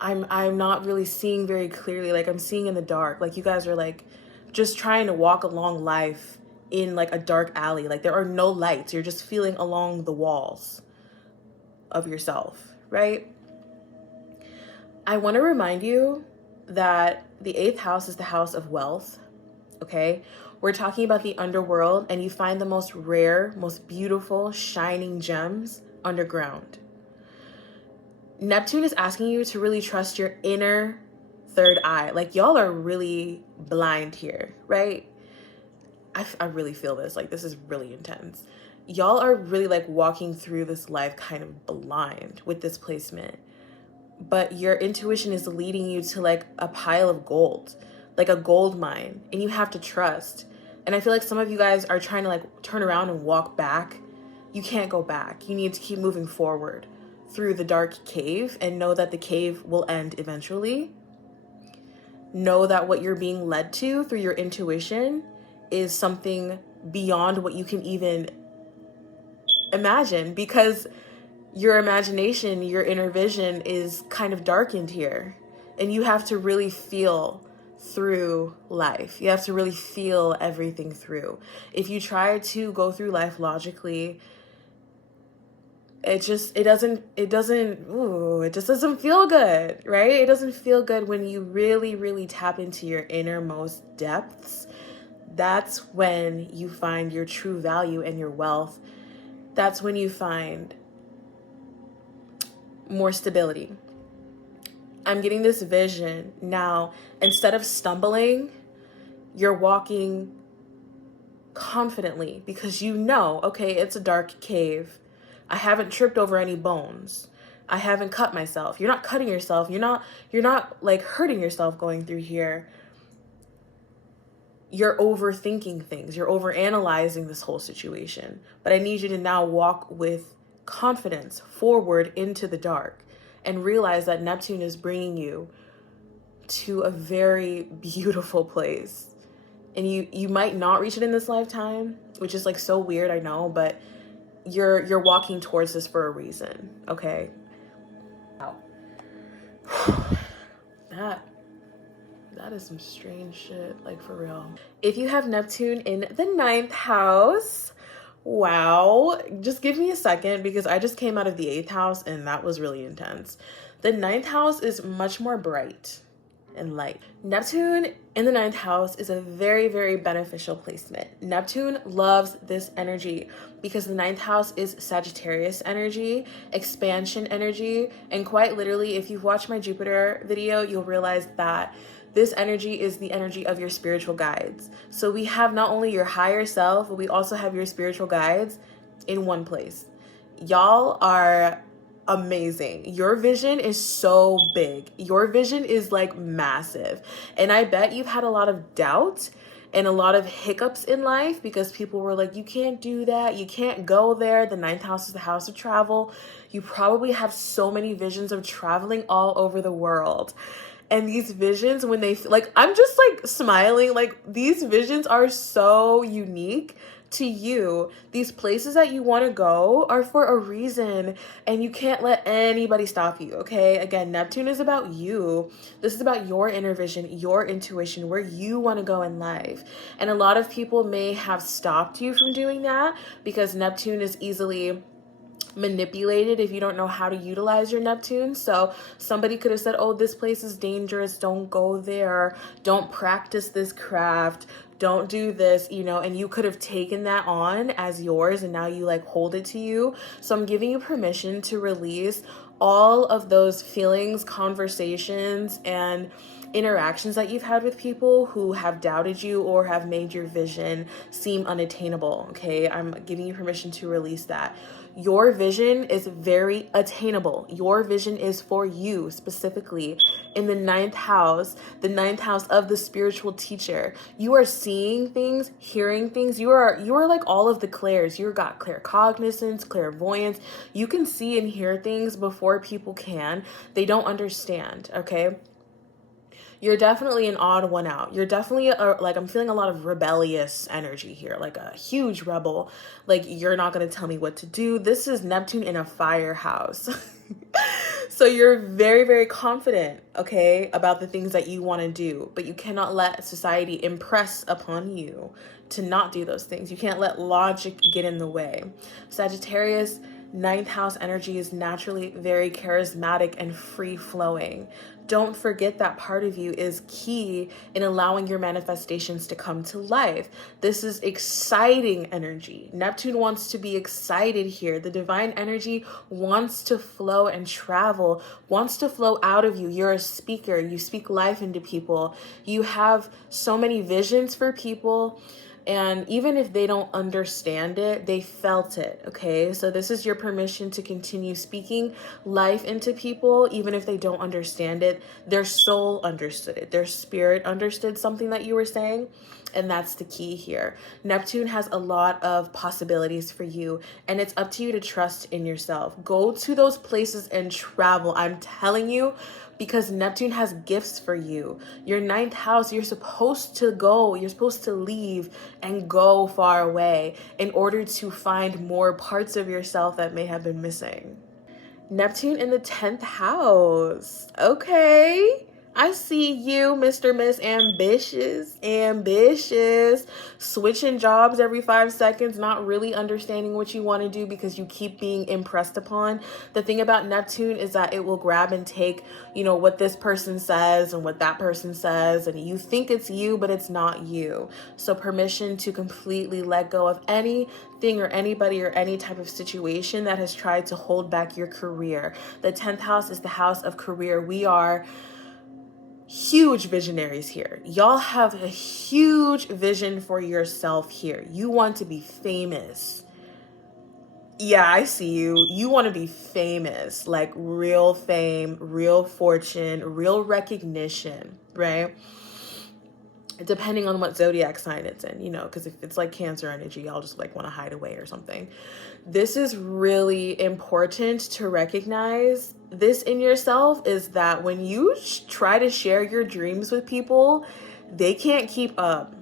I'm not really seeing very clearly. Like, I'm seeing in the dark. Like, you guys are like just trying to walk along life in like a dark alley. Like, there are no lights. You're just feeling along the walls of yourself, right? I want to remind you that the 8th house is the house of wealth, okay? We're talking about the underworld, and you find the most rare, most beautiful, shining gems underground. Neptune is asking you to really trust your inner third eye. Like, y'all are really blind here, right? I really feel this. Like, this is really intense. Y'all are really like walking through this life kind of blind with this placement. But your intuition is leading you to like a pile of gold, like a gold mine, and you have to trust. And I feel like some of you guys are trying to like turn around and walk back. You can't go back. You need to keep moving forward through the dark cave and know that the cave will end eventually. Know that what you're being led to through your intuition is something beyond what you can even imagine, because your imagination, your inner vision is kind of darkened here. And you have to really feel through life. You have to really feel everything through. If you try to go through life logically, it just doesn't feel good, right? It doesn't feel good when you really, really tap into your innermost depths. That's when you find your true value and your wealth. That's when you find more stability. I'm getting this vision now. Instead of stumbling, you're walking confidently because you know, okay, it's a dark cave. I haven't tripped over any bones. I haven't cut myself. You're not cutting yourself. You're not like hurting yourself going through here. You're overthinking things. You're overanalyzing this whole situation. But I need you to now walk with confidence forward into the dark and realize that Neptune is bringing you to a very beautiful place. And you might not reach it in this lifetime, which is like so weird, I know, but you're walking towards this for a reason, okay? Wow. That is some strange shit, like for real. If you have Neptune in the 9th house, wow, just give me a second because I just came out of the 8th house and that was really intense. The 9th house is much more bright and light. Neptune in the 9th house is a very, very beneficial placement. Neptune loves this energy because the 9th house is Sagittarius energy, expansion energy, and quite literally, if you've watched my Jupiter video, you'll realize that this energy is the energy of your spiritual guides. So we have not only your higher self, but we also have your spiritual guides in one place. Y'all are amazing. Your vision is so big. Your vision is like massive. And I bet you've had a lot of doubt and a lot of hiccups in life because people were like, you can't do that. You can't go there. The 9th house is the house of travel. You probably have so many visions of traveling all over the world. And these visions, when they, like, I'm just like smiling, like these visions are so unique to you. These places that you want to go are for a reason and you can't let anybody stop you, okay? Again, Neptune is about you. This is about your inner vision, your intuition, where you want to go in life. And a lot of people may have stopped you from doing that because Neptune is easily manipulated if you don't know how to utilize your Neptune. So somebody could have said, oh, this place is dangerous, don't go there, don't practice this craft, don't do this, you know, and you could have taken that on as yours and now you like hold it to you. So I'm giving you permission to release all of those feelings, conversations, and interactions that you've had with people who have doubted you or have made your vision seem unattainable, okay? I'm giving you permission to release that. Your vision is very attainable. Your vision is for you specifically in the 9th house, the 9th house of the spiritual teacher. You are seeing things, hearing things. You are like all of the clairs. You've got claircognizance, clairvoyance. You can see and hear things before people can. They don't understand, okay? You're definitely an odd one out. You're definitely like, I'm feeling a lot of rebellious energy here, like a huge rebel. Like, you're not going to tell me what to do. This is Neptune in a fire house. So you're very, very confident, okay, about the things that you want to do, but you cannot let society impress upon you to not do those things. You can't let logic get in the way. Sagittarius Ninth house energy is naturally very charismatic and free flowing. Don't forget that part of you is key in allowing your manifestations to come to life. This is exciting energy. Neptune wants to be excited here. The divine energy wants to flow and travel, wants to flow out of you. You're a speaker. You speak life into people. You have so many visions for people. And even if they don't understand it, they felt it, okay? So this is your permission to continue speaking life into people, even if they don't understand it. Their soul understood it. Their spirit understood something that you were saying. And that's the key here. Neptune has a lot of possibilities for you, and it's up to you to trust in yourself. Go to those places and travel. I'm telling you, because Neptune has gifts for you. Your ninth house, you're supposed to go, you're supposed to leave and go far away in order to find more parts of yourself that may have been missing. Neptune in the 10th house. Okay. I see you, Mr. Miss Ambitious, switching jobs every 5 seconds, not really understanding what you want to do because you keep being impressed upon. The thing about Neptune is that it will grab and take, what this person says and what that person says, and you think it's you, but it's not you. So permission to completely let go of anything or anybody or any type of situation that has tried to hold back your career. The 10th house is the house of career. We are huge visionaries here. Y'all have a huge vision for yourself here. You want to be famous. Yeah, I see you. You want to be famous, like real fame, real fortune, real recognition, right? Depending on what zodiac sign it's in, because if it's like Cancer energy, y'all just like want to hide away or something. This is really important to recognize this in yourself, is that when you try to share your dreams with people, they can't keep up.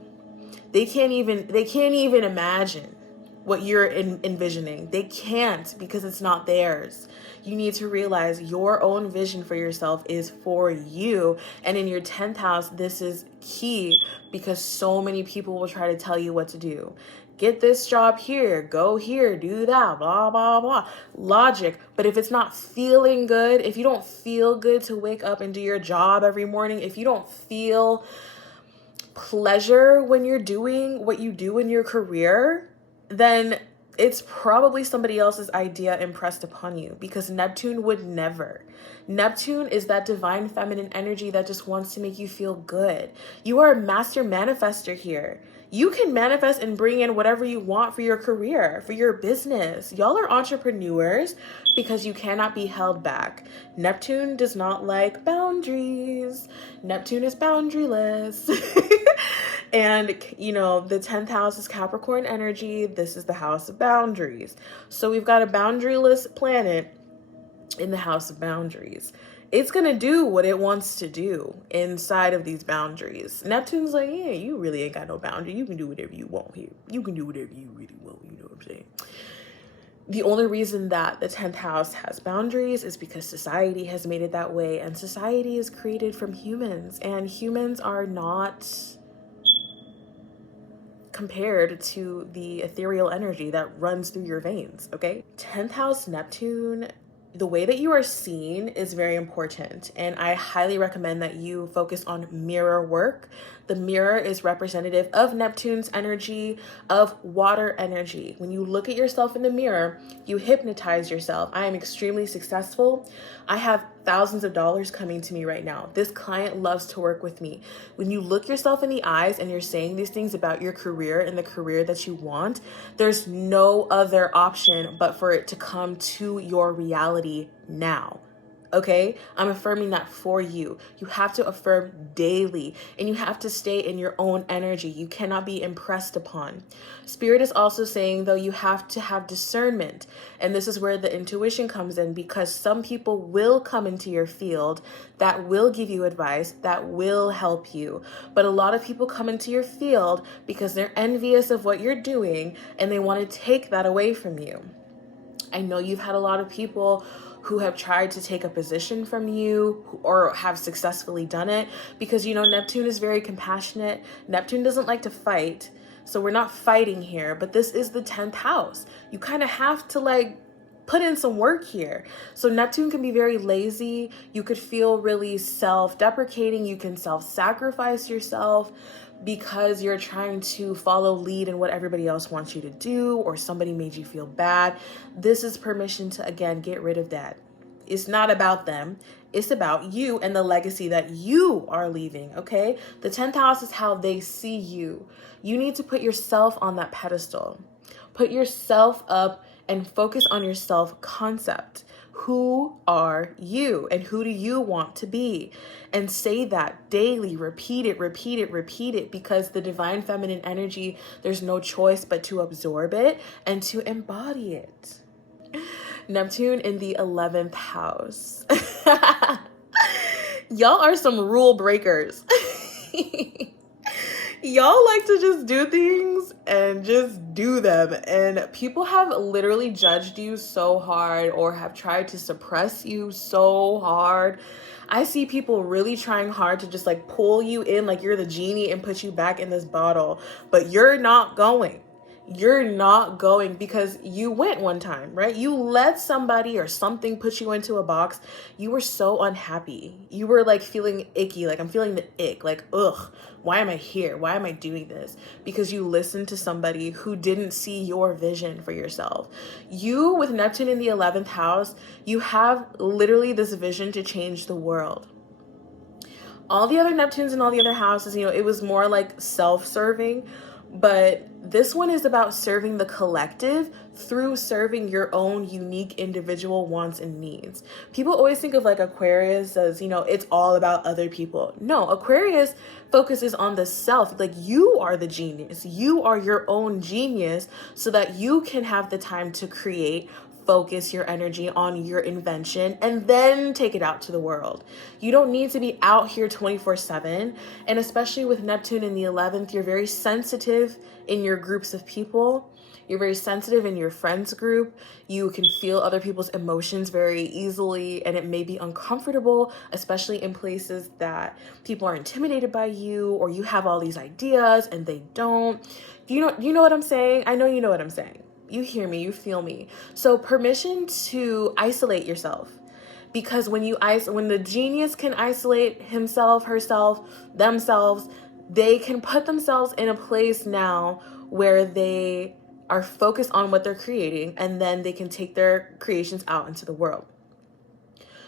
They can't even imagine what you're envisioning. They can't, because it's not theirs. You need to realize your own vision for yourself is for you. And in your 10th house, this is key, because so many people will try to tell you what to do. Get this job here, go here, do that, blah, blah, blah. Logic. But if it's not feeling good, if you don't feel good to wake up and do your job every morning, if you don't feel pleasure when you're doing what you do in your career, then it's probably somebody else's idea impressed upon you, because Neptune would never. Neptune is that divine feminine energy that just wants to make you feel good. You are a master manifester here. You can manifest and bring in whatever you want for your career, for your business. Y'all are entrepreneurs because you cannot be held back. Neptune does not like boundaries. Neptune is boundaryless. And, the 10th house is Capricorn energy. This is the house of boundaries. So we've got a boundaryless planet in the house of boundaries. It's going to do what it wants to do inside of these boundaries. Neptune's like, yeah, you really ain't got no boundary. You can do whatever you want here. You can do whatever you really want. You know what I'm saying? The only reason that the 10th house has boundaries is because society has made it that way. And society is created from humans. And humans are not compared to the ethereal energy that runs through your veins, okay? 10th house Neptune, the way that you are seen is very important, and I highly recommend that you focus on mirror work. The mirror is representative of Neptune's energy, of water energy. When you look at yourself in the mirror, you hypnotize yourself. I am extremely successful. I have thousands of dollars coming to me right now. This client loves to work with me. When you look yourself in the eyes and you're saying these things about your career and the career that you want, there's no other option but for it to come to your reality now. Okay, I'm affirming that for you. You have to affirm daily, and you have to stay in your own energy. You cannot be impressed upon. Spirit is also saying, though, you have to have discernment. And this is where the intuition comes in, because some people will come into your field that will give you advice, that will help you. But a lot of people come into your field because they're envious of what you're doing and they want to take that away from you. I know you've had a lot of people who have tried to take a position from you or have successfully done it, because, Neptune is very compassionate. Neptune doesn't like to fight. So we're not fighting here, but this is the 10th house. You kind of have to put in some work here. So Neptune can be very lazy. You could feel really self-deprecating. You can self-sacrifice yourself because you're trying to follow lead in what everybody else wants you to do, or somebody made you feel bad. This is permission to, again, get rid of that. It's not about them. It's about you and the legacy that you are leaving, okay? The 10th house is how they see you. You need to put yourself on that pedestal. Put yourself up and focus on your self-concept. Who are you and who do you want to be? And say that daily, repeat it, because the divine feminine energy, there's no choice but to absorb it and to embody it. Neptune in the 11th house. Y'all are some rule breakers. Y'all like to just do things and just do them. And people have literally judged you so hard or have tried to suppress you so hard. I see people really trying hard to just like pull you in like you're the genie and put you back in this bottle. But you're not going. You're not going because you went one time, right? You let somebody or something put you into a box. You were so unhappy. You were like feeling icky, like I'm feeling the ick, like, ugh, why am I here? Why am I doing this? Because you listened to somebody who didn't see your vision for yourself. You, with Neptune in the 11th house, you have literally this vision to change the world. All the other Neptunes in all the other houses, it was more like self-serving. But this one is about serving the collective through serving your own unique individual wants and needs. People always think of like Aquarius as, it's all about other people. No, Aquarius focuses on the self. Like you are the genius. You are your own genius so that you can have the time to create, focus your energy on your invention, and then take it out to the world. You don't need to be out here 24/7. And especially with Neptune in the 11th, you're very sensitive in your groups of people. You're very sensitive in your friends group. You can feel other people's emotions very easily, and it may be uncomfortable, especially in places that people are intimidated by you, or you have all these ideas and they don't. You know what I'm saying? I know you know what I'm saying. You hear me, you feel me. So permission to isolate yourself. Because when the genius can isolate himself, herself, themselves, they can put themselves in a place now where they are focused on what they're creating, and then they can take their creations out into the world.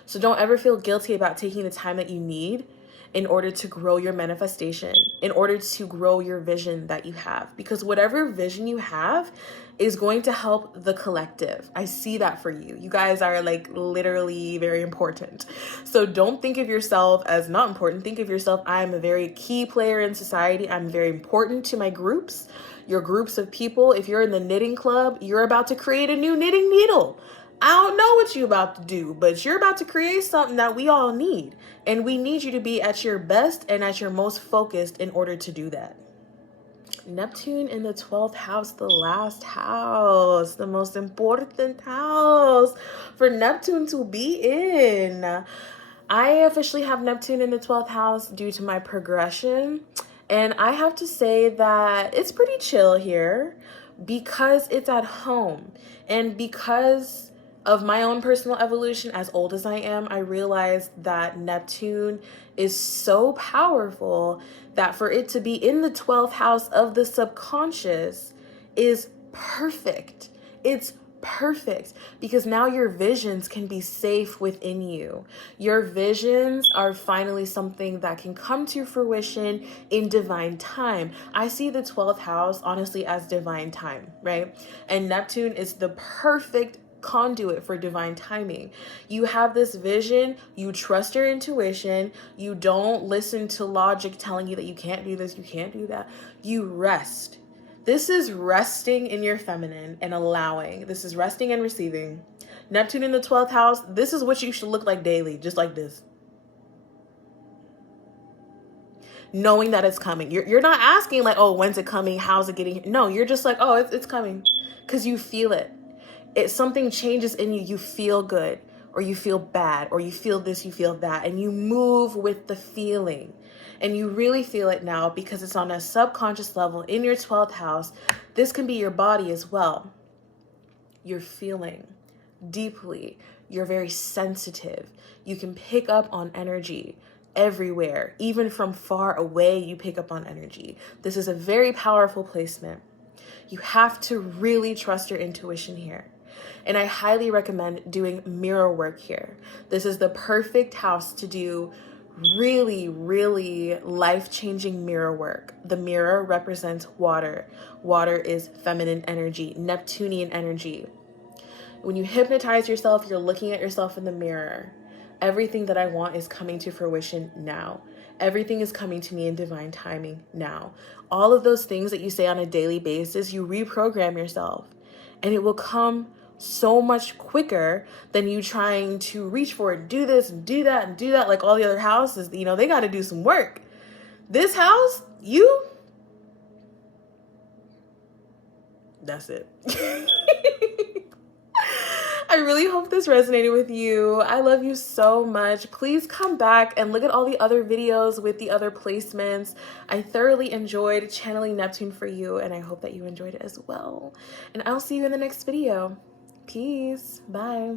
So don't ever feel guilty about taking the time that you need in order to grow your manifestation, in order to grow your vision that you have. Because whatever vision you have is going to help the collective. I see that for you. You guys are like literally very important. So don't think of yourself as not important. Think of yourself, I'm a very key player in society. I'm very important to my groups, your groups of people. If you're in the knitting club, you're about to create a new knitting needle. I don't know what you're about to do, but you're about to create something that we all need. And we need you to be at your best and at your most focused in order to do that. Neptune in the 12th house, the last house, the most important house for Neptune to be in. I officially have Neptune in the 12th house due to my progression. And I have to say that it's pretty chill here because it's at home. And because of my own personal evolution, as old as I am, I realized that Neptune is so powerful that for it to be in the 12th house of the subconscious is perfect. It's perfect because now your visions can be safe within you. Your visions are finally something that can come to fruition in divine time. I see the 12th house honestly as divine time, right? And Neptune is the perfect conduit for divine timing. You have this vision, you trust your intuition, you don't listen to logic telling you that you can't do this, you can't do that. You rest. This is resting in your feminine and allowing. This is resting and receiving. Neptune in the 12th house, this is what you should look like daily, just like this. Knowing that it's coming. You're not asking like, oh, when's it coming? How's it getting here? No, you're just like, oh, it's coming because you feel it. Something changes in you. You feel good or you feel bad or you feel this, you feel that, and you move with the feeling. And you really feel it now because it's on a subconscious level in your 12th house. This can be your body as well. You're feeling. deeply. You're very sensitive. You can pick up on energy everywhere. Even from far away, you pick up on energy. This is a very powerful placement. You have to really trust your intuition here. And I highly recommend doing mirror work here. This is the perfect house to do really, really life-changing mirror work. The mirror represents water. Water is feminine energy, Neptunian energy. When you hypnotize yourself, you're looking at yourself in the mirror. Everything that I want is coming to fruition now. Everything is coming to me in divine timing now. All of those things that you say on a daily basis, you reprogram yourself, and it will come so much quicker than you trying to reach for it, do this and do that and do that, like all the other houses. You know, they got to do some work. This house, that's it. I really hope this resonated with you. I love you so much. Please come back and look at all the other videos with the other placements. I thoroughly enjoyed channeling Neptune for you, and I hope that you enjoyed it as well. And I'll see you in the next video. Peace. Bye.